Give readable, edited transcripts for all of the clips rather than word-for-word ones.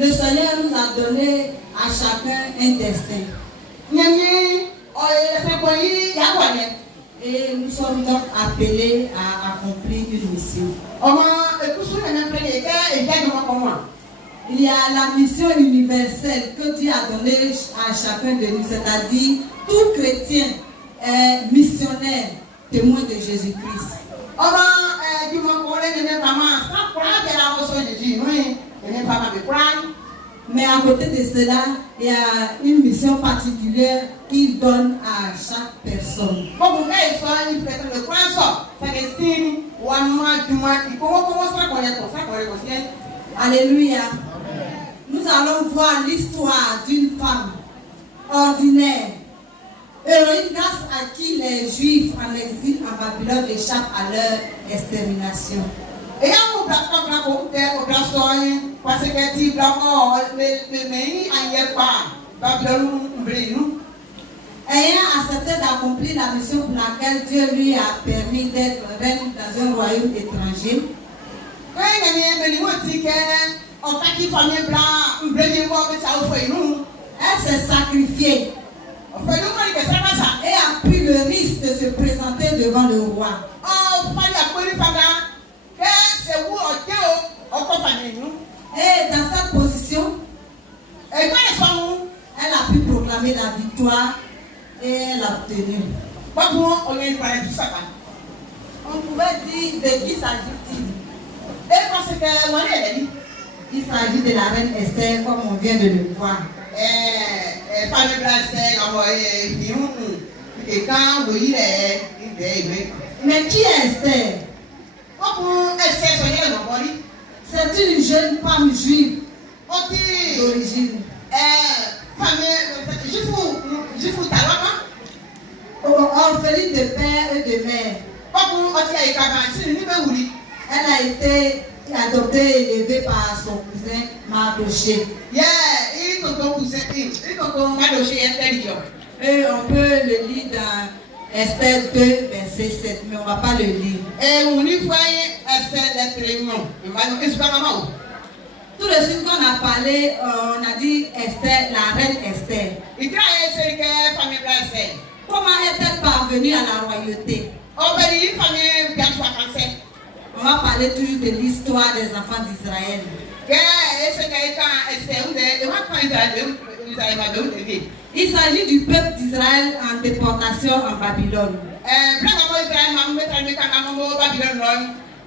Le Seigneur nous a donné à chacun un destin. Et nous sommes donc appelés à accomplir une mission. Il y a la mission universelle que Dieu a donnée à chacun de nous, c'est-à-dire tout chrétien est missionnaire, témoin de Jésus-Christ. Mais à côté de cela, il y a une mission particulière qu'il donne à chaque personne. Alléluia. Nous allons voir l'histoire d'une femme ordinaire, héroïne, grâce à qui les Juifs en exil en Babylone échappent à leur extermination. Ayant accepté d'accomplir la mission pour laquelle Dieu lui a permis d'être reine dans un royaume étranger, elle s'est sacrifiée et a pris le risque de se présenter devant le roi. Et dans cette position, elle a pu proclamer la victoire et elle a obtenu. On pouvait dire de qui s'agit-il? Il s'agit de la reine Esther, comme on vient de le voir. Mais qui est Esther? C'est une jeune femme juive d'origine. Orpheline de père et de mère. Elle a été adoptée et élevée par son cousin Mardoché. Et on peut le lire dans Esther 2, verset 7, mais on ne va pas le lire. Tout de suite qu'on a parlé, on a dit Esther, la reine Esther. Comment est-elle parvenue à la royauté? On va parler toujours de l'histoire des enfants d'Israël. Il s'agit du peuple d'Israël en déportation en Babylone.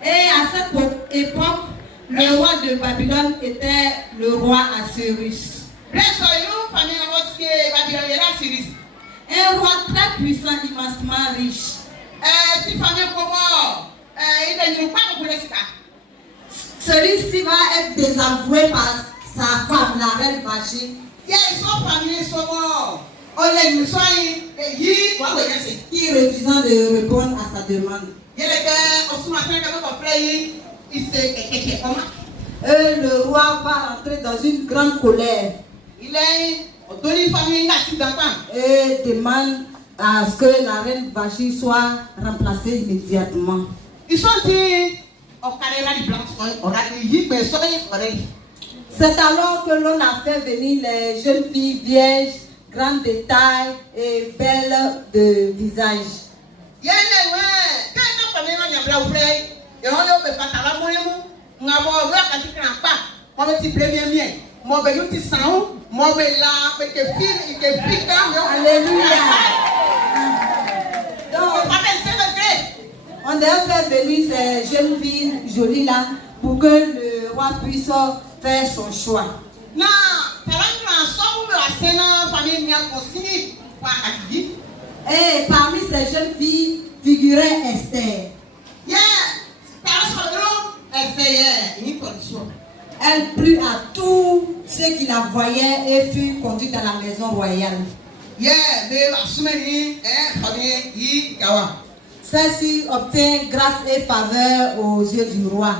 Et à cette époque, le roi de Babylone était le roi Assyrus. Un roi très puissant, immensement riche. Celui-ci va être désavoué par sa femme, la reine Vashti. Qui refusant de répondre à sa demande. Le roi va entrer dans une grande colère et demande à ce que la reine Vashti soit remplacée immédiatement. C'est alors que l'on a fait venir les jeunes filles vierges, grandes de taille et belles de visage. Alléluia. Donc, on devait faire venir ces jeunes filles jolies là pour que le roi puisse faire son choix. Et parmi ces jeunes filles figurait Esther. Elle plut à tous ceux qui la voyaient et fut conduite dans la maison royale. Celle-ci obtint grâce et faveur aux yeux du roi.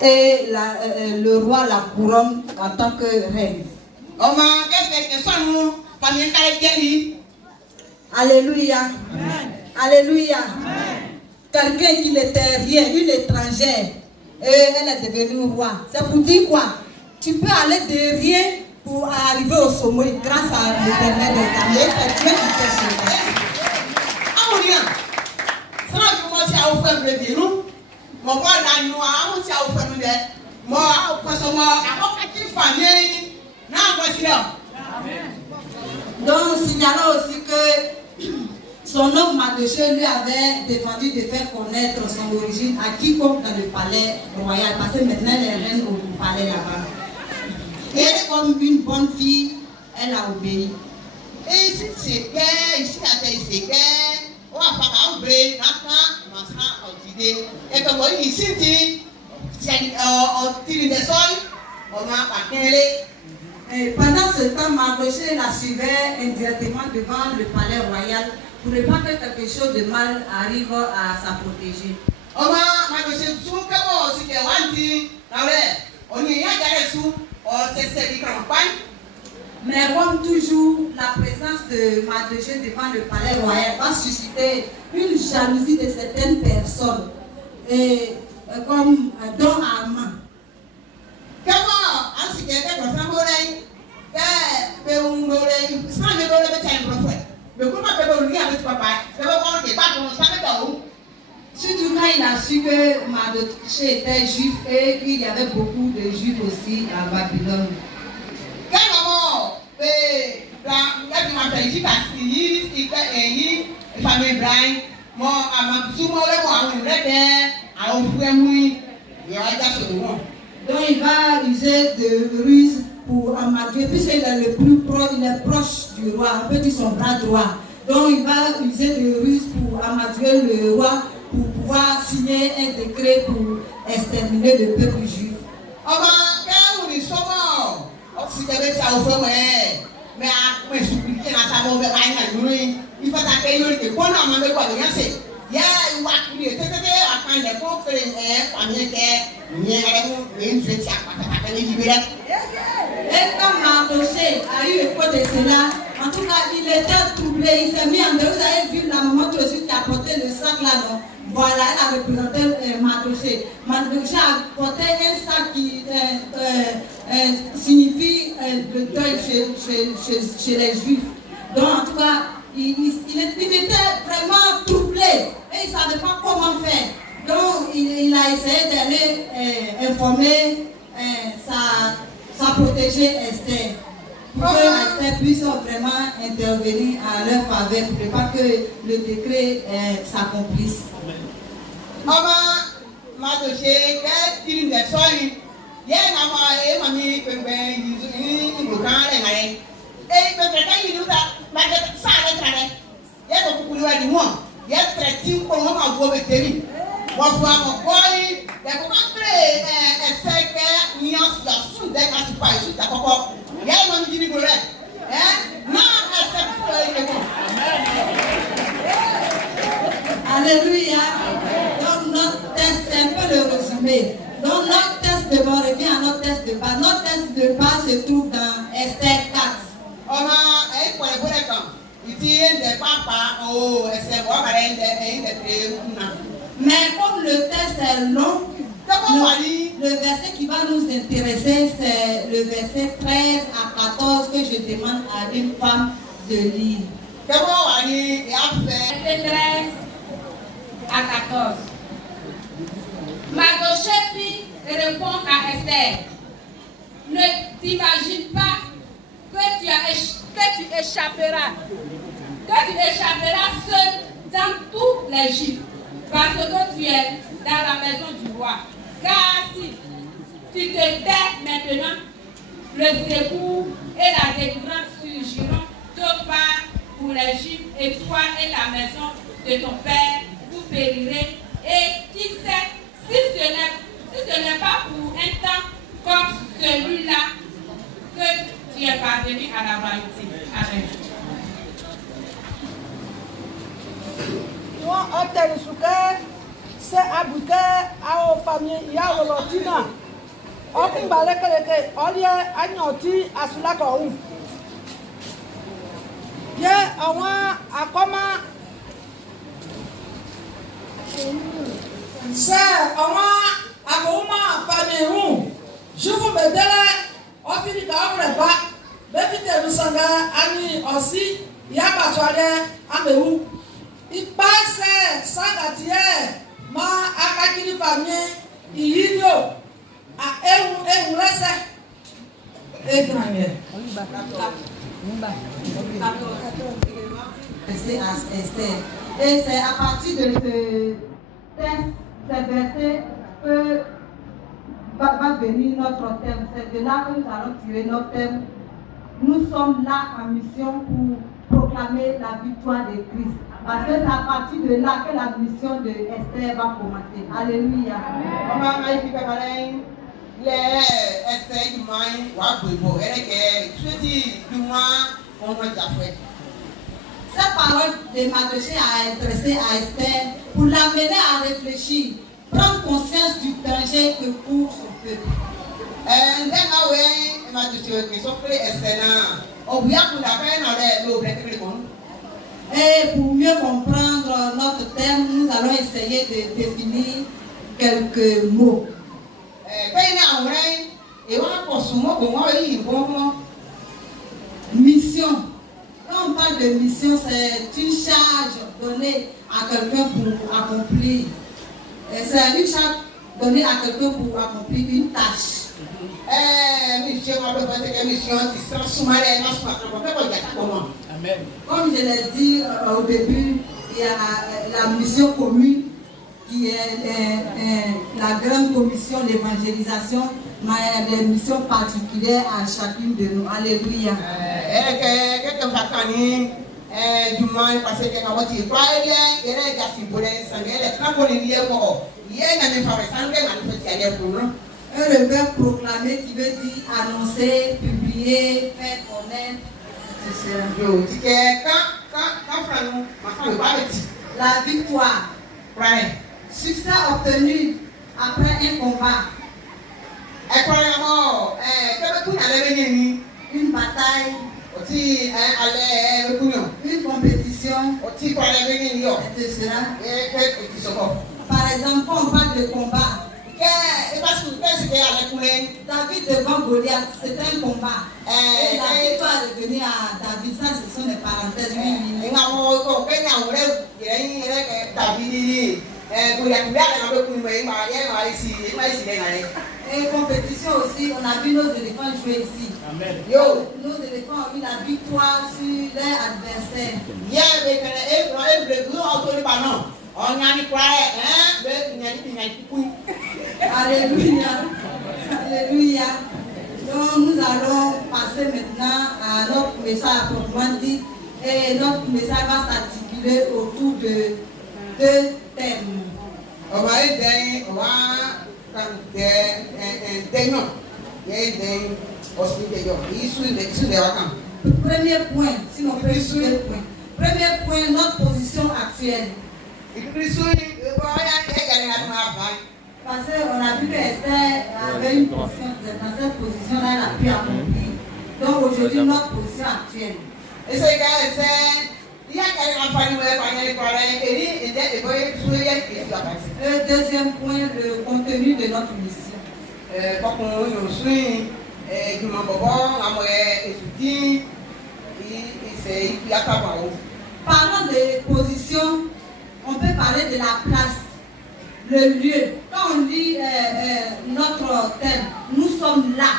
Et le roi la couronne en tant que reine. Alléluia. Amen. Alléluia. Amen. quelqu'un qui n'était rien, une étrangère, et elle est devenue roi. C'est pour dire quoi? Tu peux aller de rien pour arriver au sommet grâce à l'Éternel des armées. C'est Dieu qui fait cela. Donc, signalons aussi que son homme Mardochée lui avait défendu de faire connaître son origine à quiconque dans le palais royal, parce que maintenant elle est reine au palais là-bas. Et comme une bonne fille, elle a obéi. Et ici, c'est que, ici, c'est que, on va faire un vrai, et comme ici, on tire des sols, on va pas. Pendant ce temps, Mardochée la suivait indirectement devant le palais royal pour ne pas que quelque chose de mal arrive à sa protégée. Mais comme toujours, la présence de Mardochée devant le palais royal va susciter une jalousie de certaines personnes, et comme Don Armand. Surtout quand il a su que Mardochée était juif et qu'il y avait beaucoup de juifs aussi à Babylone. Donc il va user de ruse pour amadouer, puisqu'il est le plus proche, il est proche du roi, on peut dire son bras droit. Donc il va user de ruse pour amadouer le roi pour pouvoir signer un décret pour exterminer le peuple juif. Et quand Mardochée a eu écho de cela, en tout cas, il était troublé, il s'est mis en dehors. Vous avez vu la maman qui a porté le sac là, non? Voilà, elle a représenté Mardochée. Mardochée a porté un sac qui signifie le deuil chez les Juifs. Donc, en tout cas, il était vraiment troublé et il ne savait pas comment faire. Donc, il a essayé d'aller informer sa protégée Esther, pour que Esther puisse vraiment intervenir à leur faveur, pour ne pas que le décret s'accomplisse. Alléluia. Donc notre texte, c'est un peu le résumé. Donc notre texte de bas revient à notre texte de bas. Notre texte de bas se trouve dans Esther 4. Mais comme le texte est long, le verset qui va nous intéresser, c'est le verset 13 à 14 que je demande à une femme de lire. Verset 13 à 14. Mardochée fit répondre à Esther: ne t'imagine pas que tu échapperas seul dans tous les Juifs, parce que tu es dans la maison du roi. Car si tu te tais maintenant, le secours et la délivrance surgiront de part pour les Juifs, et toi et la maison de ton père, vous périrez. Et qui sait, si ce n'est pas pour un temps comme celui-là que tu es parvenu à la royauté. Amen. Se abuke ao famille ya wolotina okin balekeleke olie anyoti asulako u ye àwọn akoma C'est un moment famille. Je vous me délai. On finit par le bas. Bébité nous sommes amis aussi. Il y a pas de Améou. Il passe sans gâtier. Ma akakili famille. Il y a un laisse. Et grand-mère. C'est à Esther. Et c'est à partir de ce texte, ces versets, que va venir notre thème. C'est de là que nous allons tirer notre thème. Nous sommes là en mission pour proclamer la victoire de Christ. Parce que c'est à partir de là que la mission de Esther va commencer. Alléluia. Cette parole de Mardochée a adressé à Esther pour l'amener à réfléchir, prendre conscience du danger que court son peuple. Et pour mieux comprendre notre thème, nous allons essayer de définir quelques mots. Mission. Quand on parle de mission, c'est une charge donnée à quelqu'un pour accomplir. C'est une charge donnée à quelqu'un pour accomplir une tâche. Comme je l'ai dit au début, il y a la mission commune qui est la grande commission d'évangélisation, mais il y a des missions particulières à chacune de nous. Alléluia. Le verbe proclamer qui veut dire annoncer, publier, faire connaître. La victoire. Succès obtenu après un combat. Une bataille. Une compétition. Etc. Par exemple, quand on parle de combat, David devant Goliath, c'était un combat. Et la victoire est venue à David, ça ce sont des parenthèses. Et compétition aussi, on a vu nos éléphants jouer ici. Amen. Nos éléphants ont eu la victoire sur leurs adversaires. Alléluia. Alléluia. Donc nous allons passer maintenant à notre message proprement dit. Et notre message va s'articuler autour de deux thèmes. Premier point, si on peut suivre le point. Premier point, notre position actuelle. Parce qu'on a vu que Esther avait une position, dans cette position-là, elle a pu accomplir. Donc aujourd'hui, notre position actuelle. Le deuxième point, le contenu de notre mission. Parlant de position, on peut parler de la place, le lieu. Quand on lit notre thème, nous sommes là.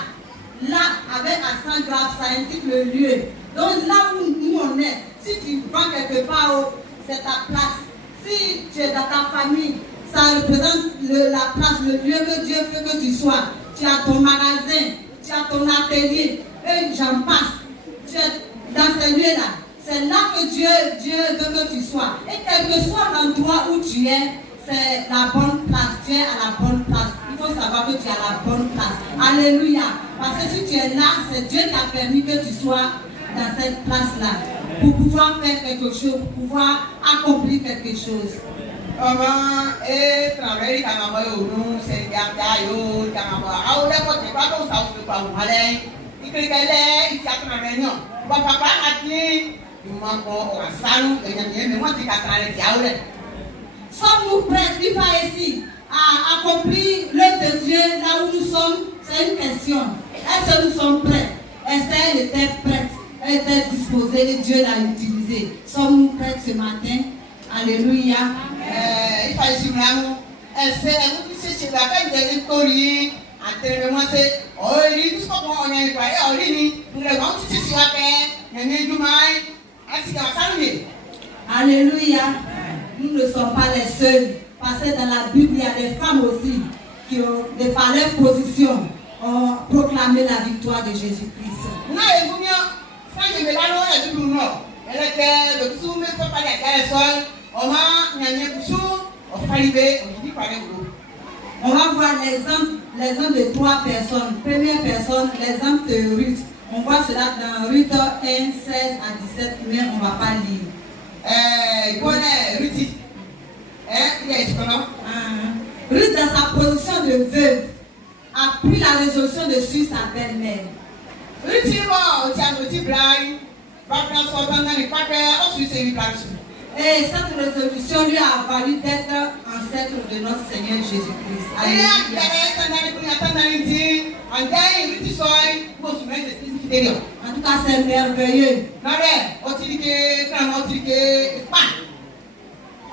Là, avec accent grave, ça indique le lieu. Donc là où nous on est, si tu vas quelque part, c'est ta place. Si tu es dans ta famille, ça représente la place, le lieu que Dieu veut que tu sois. Tu as ton magasin, tu as ton atelier, et j'en passe. Tu es dans ces lieux-là. C'est là que Dieu veut que tu sois. Et quel que soit l'endroit où tu es, c'est la bonne place. Tu es à la bonne place. Il faut savoir que tu es à la bonne place. Alléluia. Parce que si tu es là, c'est Dieu qui a permis que tu sois dans cette place-là. Pour pouvoir faire quelque chose, pour pouvoir accomplir quelque chose. Sommes-nous prêts, une fois ici, à accomplir l'œuvre de Dieu là où nous sommes? C'est une question. Est-ce que nous sommes prêts? Esther était prête, elle était disposée et Dieu l'a utilisée. Sommes-nous prêts ce matin? Alléluia. Il faut essayer de c'est la peine de l'école. Alléluia. Nous ne sommes pas les seuls. Parce que dans la Bible, il y a des femmes aussi qui ont, de par leur position, ont proclamé la victoire de Jésus-Christ. On va voir l'exemple de 3 personnes. Première personne, l'exemple de Ruth. On voit cela dans Ruth 1, 16 à 17, mais on ne va pas lire. Ruth, dans sa position de veuve, a pris la résolution de suivre sa belle-mère. Et cette résolution lui a valu d'être ancêtre de notre Seigneur Jésus-Christ. En tout cas, c'est merveilleux.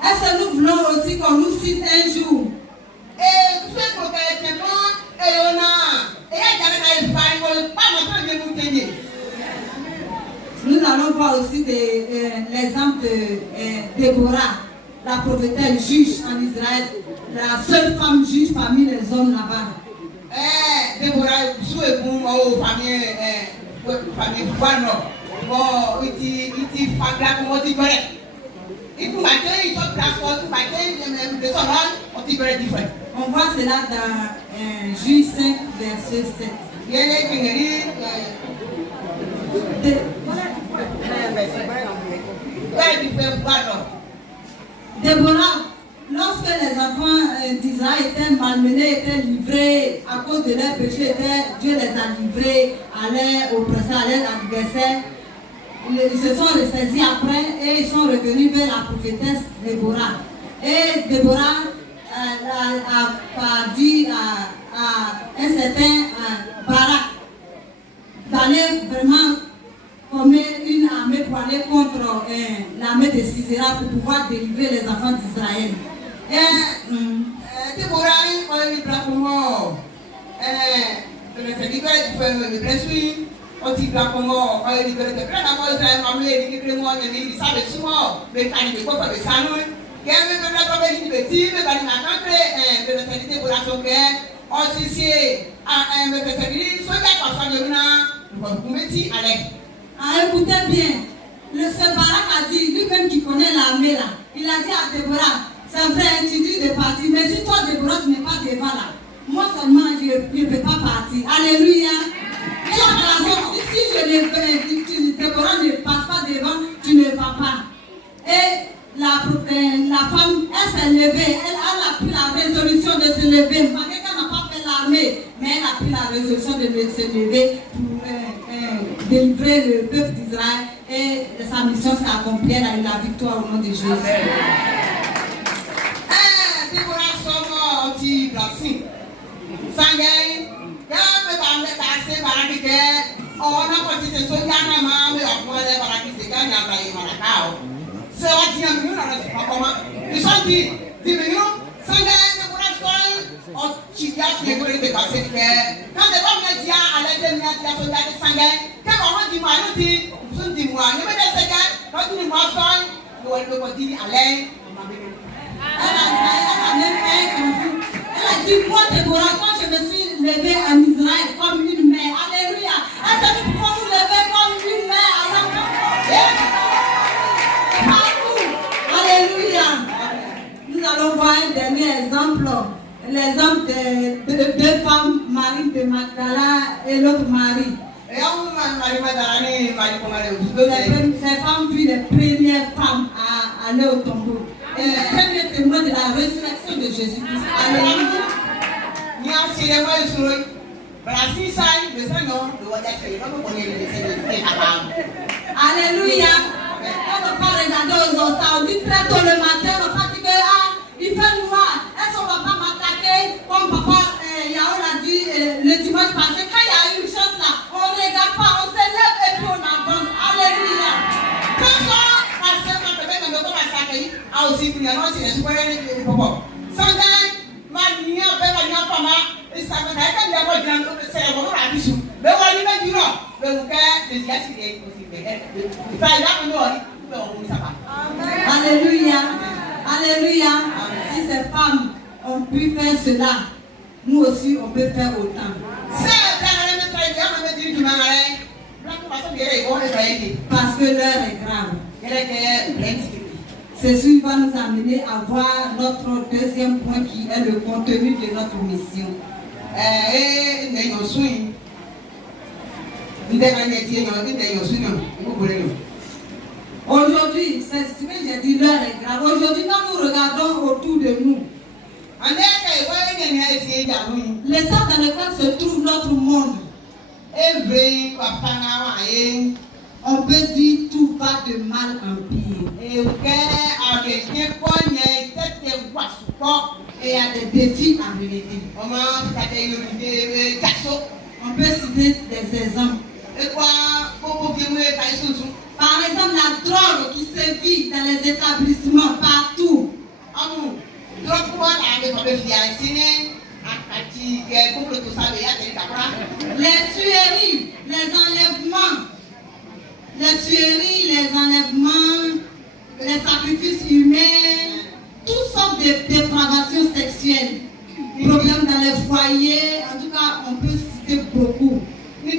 Est-ce que nous voulons aussi qu'on nous cite un jour? Nous allons voir aussi l'exemple de Déborah, la prophétesse juge en Israël, la seule femme juge parmi les hommes là-bas. Déborah, famille, on voit cela dans Juge 5, verset 7. Déborah, lorsque les enfants d'Israël étaient malmenés, étaient livrés à cause de leur péché, Dieu les a livrés à leur oppresseur, à leur adversaire. Ils se sont ressaisis après et ils sont revenus vers la prophétesse Déborah. Et Déborah a dit à un certain Barak d'aller vraiment former une armée pour aller contre l'armée de Sisera pour pouvoir délivrer les enfants d'Israël. Déborah, on dit comment on est libéré de plein d'amour, Israël, on est libéré de moi, on est libéré de ça, le souvent, le canif de quoi, le salon, qui est même la première ligne de tir, le bâtiment d'entrée, de la sanité pour la sauvegarde, on s'y sied à un peu de service, soit qu'à parfois de l'una, vous mettez à l'aide. Ah, écoutez bien, le Barak a dit, lui-même qui connaît l'armée là, il a dit à Déborah, c'est vrai, tu dis de partir, mais si toi, Déborah, tu n'es pas devant là, moi seulement, je ne peux pas partir. Alléluia. Si Déborah ne passe pas devant, tu ne vas pas. Et la femme, elle s'est levée, elle a pris la résolution de se lever. Malgré qu'elle n'a pas fait l'armée, mais elle a pris la résolution de se lever pour délivrer le peuple d'Israël. Et sa mission s'est accomplie, elle a eu la victoire au nom de Jésus. Déborah sommes anti-blasphème. Sangai, quand me passer par la guerre, on a passé ce soir, mais on va aller par la guerre, quand il y a un c'est la dixième minute, on ne sait pas comment. Ils sont dit, 10 minutes, Sangai, Déborah soy, on t'y a fait de passer de guerre. Quand les hommes me disent, à l'aide de la soldat de Sangai, quand on dit, moi, nous dit, nous sommes dit, moi, nous me disons, quand tu dis, moi, soy, nous allons dire, allez, elle a dit, moi, Déborah, quand je me suis levée en Israël comme une mère, alléluia, est-ce que nous pouvons nous lever comme une mère alors partout, alléluia. Nous allons voir un dernier exemple, l'exemple de deux femmes, Marie de Magdala et l'autre Marie. Ces femmes furent les premières femmes à aller au tombeau. Et les premiers témoins de la résurrection de Jésus-Christ. Alléluia. Alléluia. On ne peut pas regarder aux obstacles. On dit très tôt le matin, on ne peut pas dire que il fait noir. Est-ce qu'on va pas m'attaquer comme papa Yao l'a dit le dimanche passé? Quand il y a une chose là, on ne regarde pas, on se lève et puis on avance. Alléluia. Quand la sœur m'a fait un peu comme ça, a aussi pour y avoir aussi les soirées de Bobo. Sangai, ma nièce, ma nièce, maman, et ça me fait quand il y a pas de gens, c'est la bonne à bisou. Mais on lui met du nom. Mais vous faites des gars qui est possible. Il fait là, on doit aller. Alléluia. Alléluia. Si ces femmes ont pu faire cela, nous aussi on peut faire autant. Parce que l'heure est grave. Ceci va nous amener à voir notre deuxième point qui est le contenu de notre mission. Aujourd'hui, c'est ce que j'ai dit, l'heure est grave. Aujourd'hui, quand nous regardons autour de nous, l'état dans lequel se trouve notre monde, on peut dire tout va de mal en pire. Et il y a des défis à relever. On peut citer des exemples. Par exemple, la drogue qui sévit dans les établissements partout. Les tueries, les enlèvements, les sacrifices humains, toutes sortes de dépravations sexuelles, problèmes dans les foyers, en tout cas, on peut citer beaucoup. Et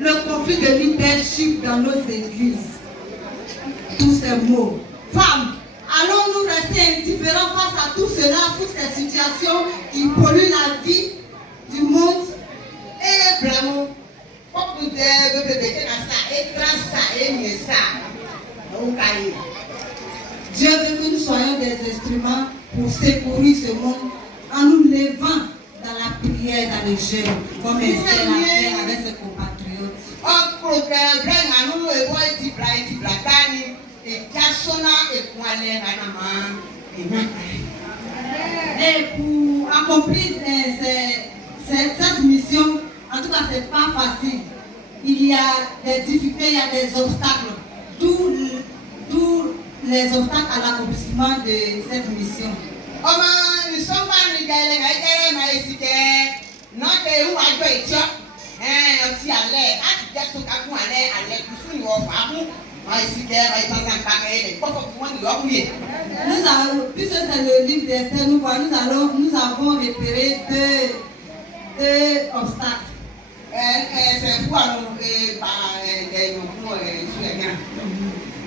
le conflit de leadership dans nos églises. Tous ces mots. Femmes, allons-nous rester indifférents face à tout cela, toutes ces situations qui polluent la vie du monde? Et vraiment, Dieu veut que nous soyons des instruments pour secourir ce monde en nous levant dans la prière, dans le jeûne, comme Esther l'a fait avec ses compatriotes. Et pour accomplir cette mission, en tout cas, ce n'est pas facile. Il y a des difficultés, il y a des obstacles. Tous les obstacles à l'accomplissement de cette mission. Nous avons, puisque c'est le livre d'Esther, nous avons repéré deux obstacles.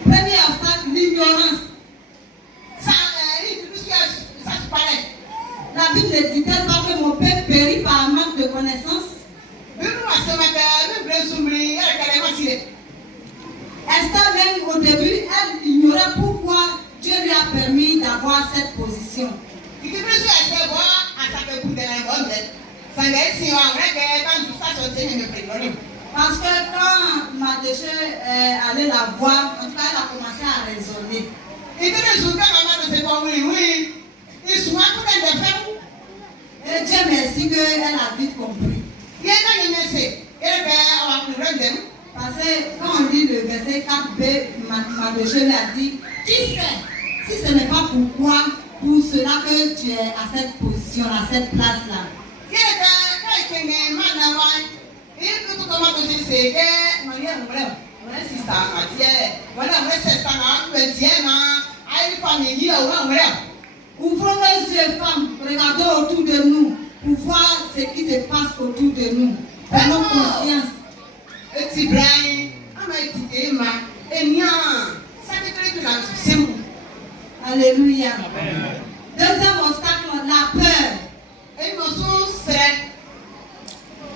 Premier obstacle, l'ignorance. La Bible ne dit-elle pas que mon père périt par manque de connaissance? Esther, même au début, elle ignorait pourquoi Dieu lui a permis d'avoir cette position. Parce que quand Mardochée est allé la voir, en tout cas, elle a commencé à raisonner. Et Dieu merci qu'elle a vite compris. Parce que quand on lit le verset 4b, Mardochée lui a dit, qui sait, si ce n'est pas pour cela que tu es à cette position, à cette place-là. Ouvrons les yeux, femmes, regardons autour de nous pour voir ce qui se passe autour de nous. Prenons conscience. Alléluia. Deuxième obstacle, la peur.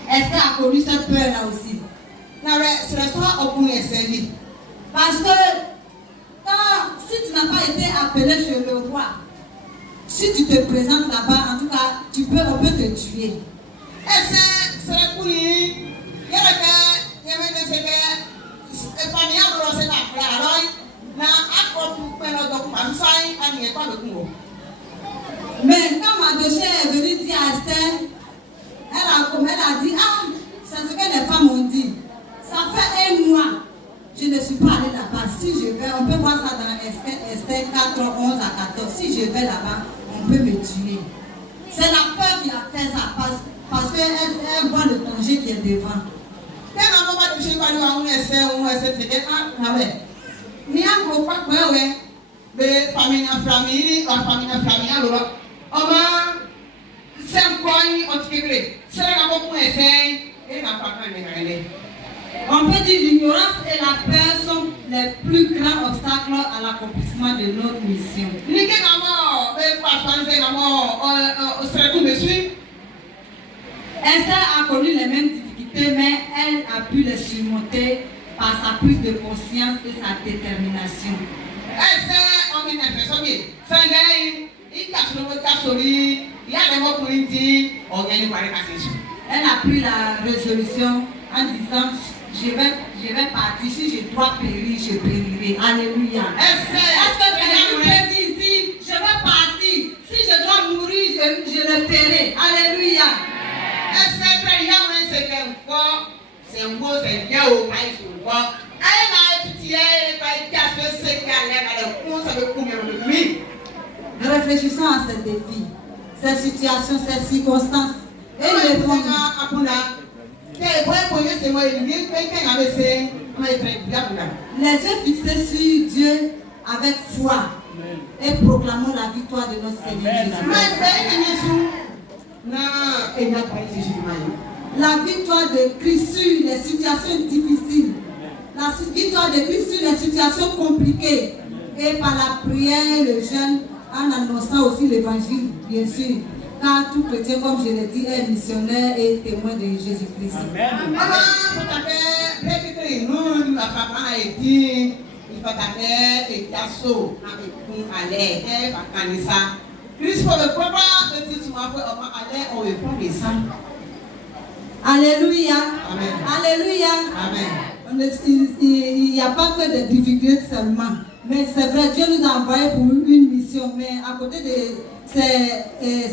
Esther a connu cette peur là aussi. Parce que si tu n'as pas été appelé chez le roi, si tu te présentes là-bas, en tout cas, on peut te tuer. Mais quand Mardochée est venue dire à Esther, elle a dit, ah, c'est ce que les femmes ont dit. Ça fait un mois, je ne suis pas allée là-bas. Si je vais, on peut voir ça dans Esther 4, 11 à 14. Si je vais là-bas, on peut me tuer. C'est la peur qui a fait ça, parce qu'elle voit le danger qui est devant. On peut dire que l'ignorance et la peur sont les plus grands obstacles à l'accomplissement de notre mission. Esther a connu les mêmes difficultés, mais elle a pu les surmonter par sa prise de conscience et sa détermination. Elle a pris la résolution en disant, je vais partir, si je dois périr, je périrai. Alléluia. Est-ce que quelqu'un peut dire ici, je vais partir, si je dois mourir, je le paierai. Alléluia. Réfléchissons à ces défis, ces situations, ces circonstances. Et les yeux fixés sur Dieu avec foi et proclamons la victoire de notre Seigneur Jésus. La victoire de Christ sur les situations difficiles, la victoire de Christ sur les situations compliquées, et par la prière et le jeûne, en annonçant aussi l'évangile, bien sûr. Car tout chrétien, comme je l'ai dit, est missionnaire et témoin de Jésus-Christ. Alléluia. Amen. Alléluia. Amen. Il n'y a pas que des difficultés seulement. Mais c'est vrai, Dieu nous a envoyés pour une mission. Mais à côté de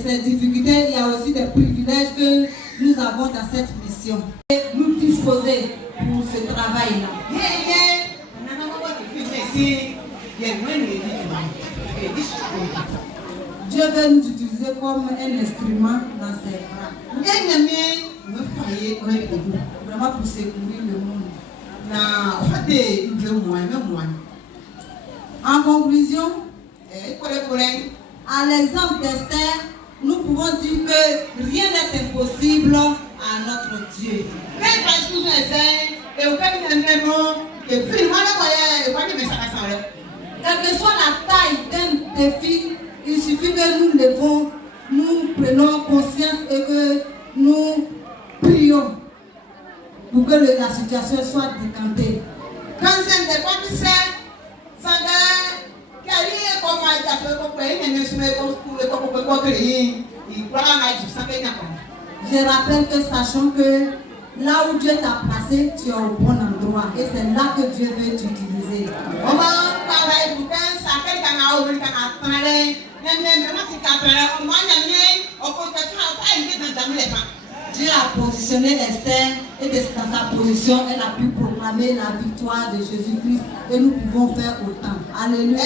ces difficultés, il y a aussi des privilèges que nous avons dans cette mission. Et nous disposer pour ce travail-là. Dieu veut nous utiliser comme un instrument dans ses bras. Vraiment pour secourir le monde. En conclusion, à l'exemple d'Esther, nous pouvons dire que rien n'est impossible à notre Dieu. Quelle que soit la taille d'un défi, il suffit que nous levons, nous prenons conscience et que nous prions pour que la situation soit décantée. Je rappelle que sachant que là où Dieu t'a placé, tu es au bon endroit et c'est là que Dieu veut t'utiliser. Dieu a positionné Esther et dans sa position, elle a pu proclamer la victoire de Jésus-Christ et nous pouvons faire autant. Alléluia.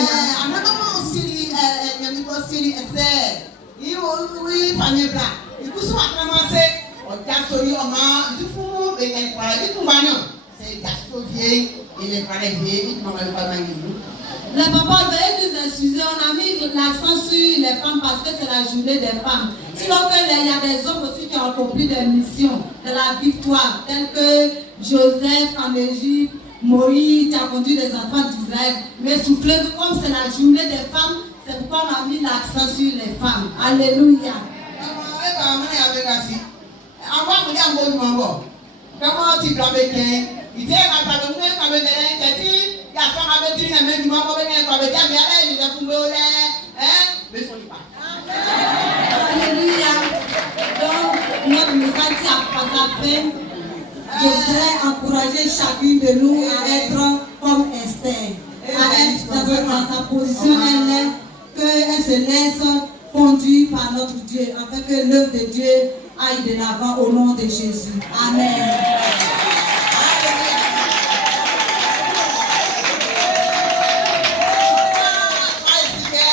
Le papa veut nous excuser, on a mis l'accent sur les femmes parce que c'est la journée des femmes. Sinon il y a des hommes aussi qui ont accompli des missions de la victoire, telles que Joseph en Égypte, Moïse qui a conduit les enfants d'Israël. Mais soufflez, comme c'est la journée des femmes, c'est pourquoi on a mis l'accent sur les femmes. Alléluia. y a pas à mettre une main du moment où on va dire mais allez il a fumé au lait mais son pas. Alléluia. Donc notre message à sa fin. Je voudrais encourager chacune de nous à être comme Esther, à être dans sa position elle-même, qu'elle se laisse conduire par notre Dieu, afin que l'œuvre de Dieu aille de l'avant au nom de Jésus. Amen.